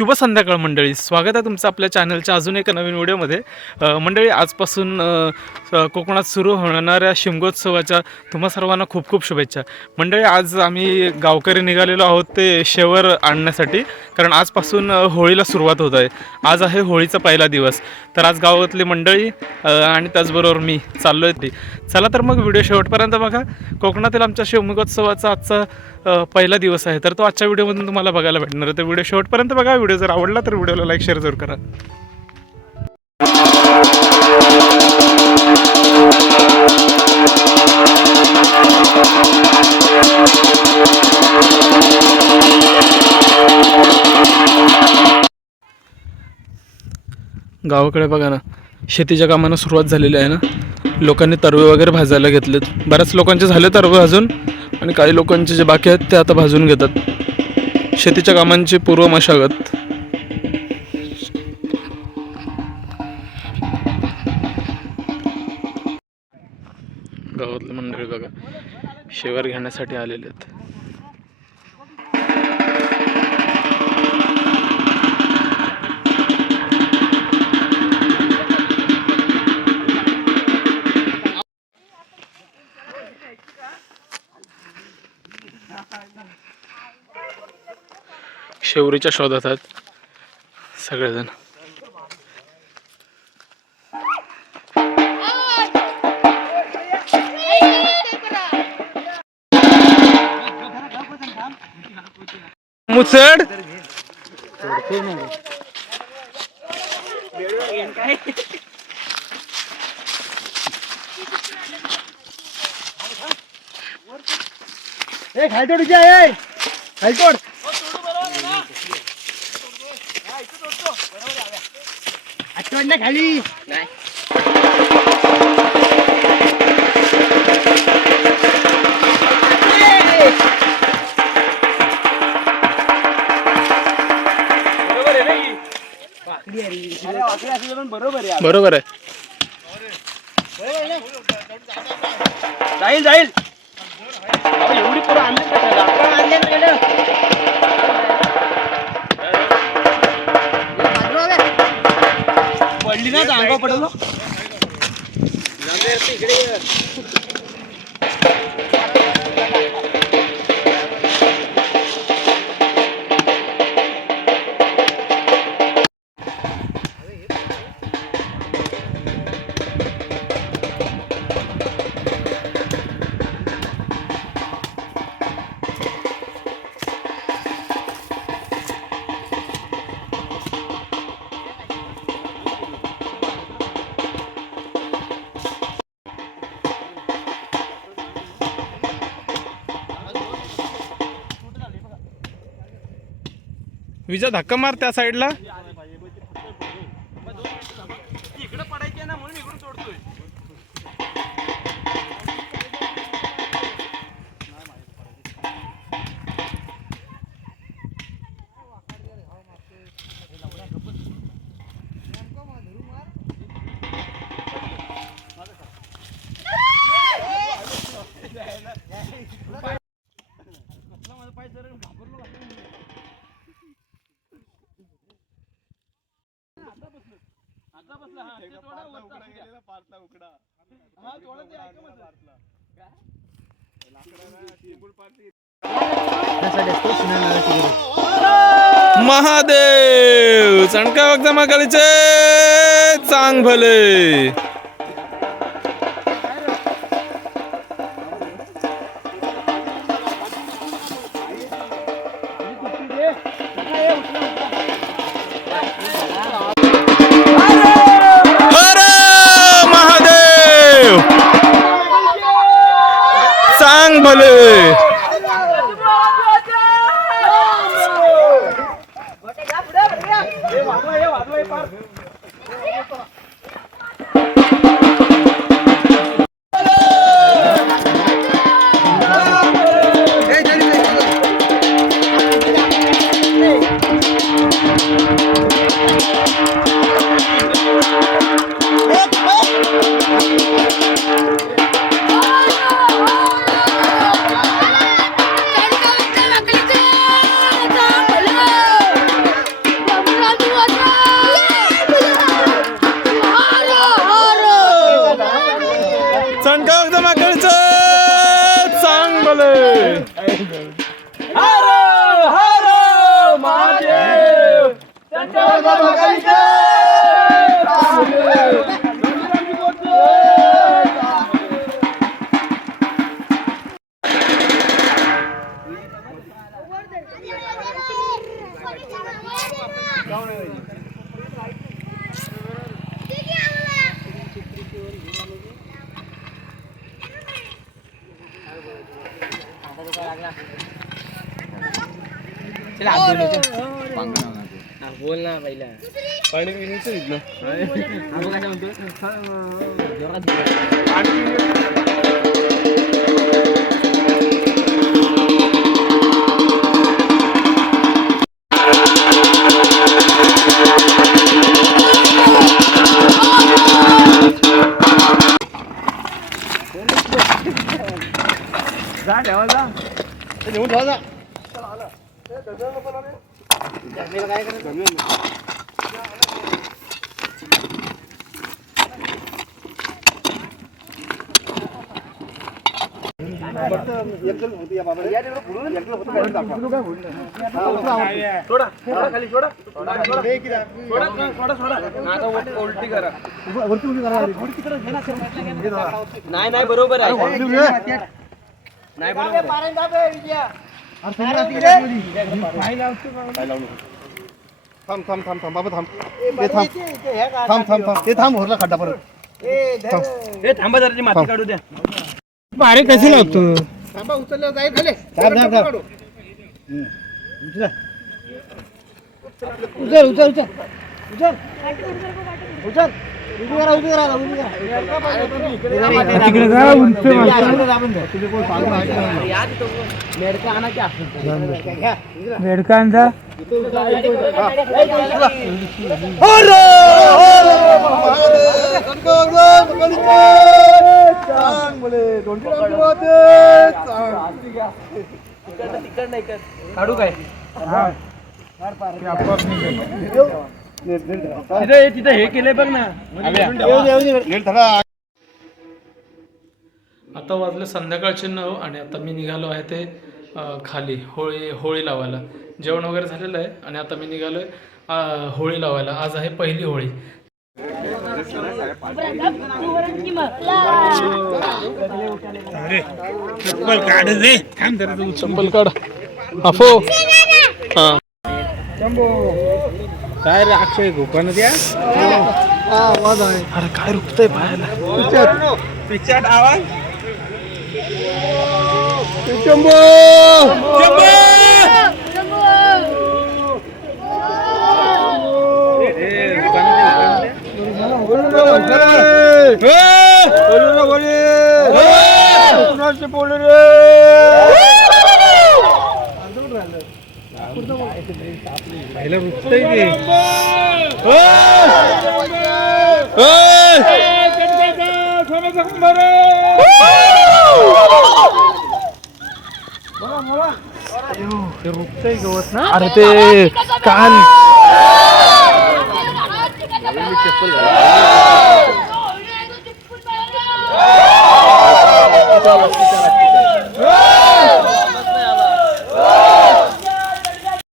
शुभ संध्याकाळ मंडळी, स्वागत आहे तुमचं आपल्या चॅनलच्या अजून एका नवीन व्हिडिओमध्ये। मंडळी, आजपासून कोकणात सुरू होणाऱ्या शिमगोत्सवाच्या तुम्हा सर्वांना खूप खूप शुभेच्छा। मंडळी, आज आम्ही गावकरी निघालेलो आहोत ते शेवर आणण्यासाठी, कारण आजपासून होळीला सुरुवात होत आहे। आज आहे होळीचा पहिला दिवस, तर आज गावातली मंडळी आणि त्याचबरोबर मी चाललो आहे ती। चला तर मग व्हिडिओ शेवटपर्यंत बघा। कोकणातील आमच्या शिमगोत्सवाचा आजचा पहिला दिवस आहे, तर तो आजच्या व्हिडिओमधून तुम्हाला बघायला भेटणार आहे। तर व्हिडिओ शेवटपर्यंत बघा। व्हिडिओ जर आवडला तर व्हिडिओला लाईक शेअर जरूर करा। गावाकडे बघा ना, शेतीच्या कामांना सुरुवात झालेली आहे ना। लोकांनी तरवे वगैरे भाजायला घेतलेत। बऱ्याच लोकांचे झाले तरवे भाजून, आणि काही लोकांचे जे बाकी आहेत ते आता भाजून घेतात। शेतीच्या कामांची पूर्व मशागत। गावातले मंडळी बघा शेवर घेण्यासाठी आलेले आहेत। शेवरीच्या शोधात आहेत सगळेजण। मुसड खालतोड खालतोड आठवण ना खाली बरोबर आहे। जाईल जाईल एवढी पुढे आणली पडली ना अंगा पडलो। विजा धक्का मार त्या साईडला। इकडे पडायची ना म्हणून इकडून सोडतोय। महादेव चणका जमा करायचे चांग भले। चांग भले। बोल ना पहिला पाणी पिण्याचं इथलं काय म्हणतो जा ठेवायला नेऊन ठेवा काय नाही बरोबर आहे नाही थांब थांब थांब थांब बाबा थांब ते थांब थांब थांब थांब ते थांब होरला खड्डा परत हे थांबा जरा माती काढू द्या बारे कसे लागतो थांबा उचललं जाईल खाली थांब थांब थांब उचल उचल उचल उचल उचल उभी करा उभी करा उभी करा तिकडे जा उंच तुझे कोण सांगू मेडका आणायचे असतो बेडकांचा काढू काय तिथे हे केलंय बघ ना आता वाजले संध्याकाळचे 9 आणि आता मी निघालो आहे ते खाली होळी लावायला. जेवण वगैरे झालेलं आहे आणि आता मी निघालोय होळी लावायला. आज आहे पहिली होळी. चप्पल काढ अफो हा काय रे अक्षय गोपान द्या आवाज आहे अरे काय रुकतंय पाहायला पिक्चर आवाज पहिला रुकतंय की ते रुकतंय गवत ना. अरे ते काल चप्पल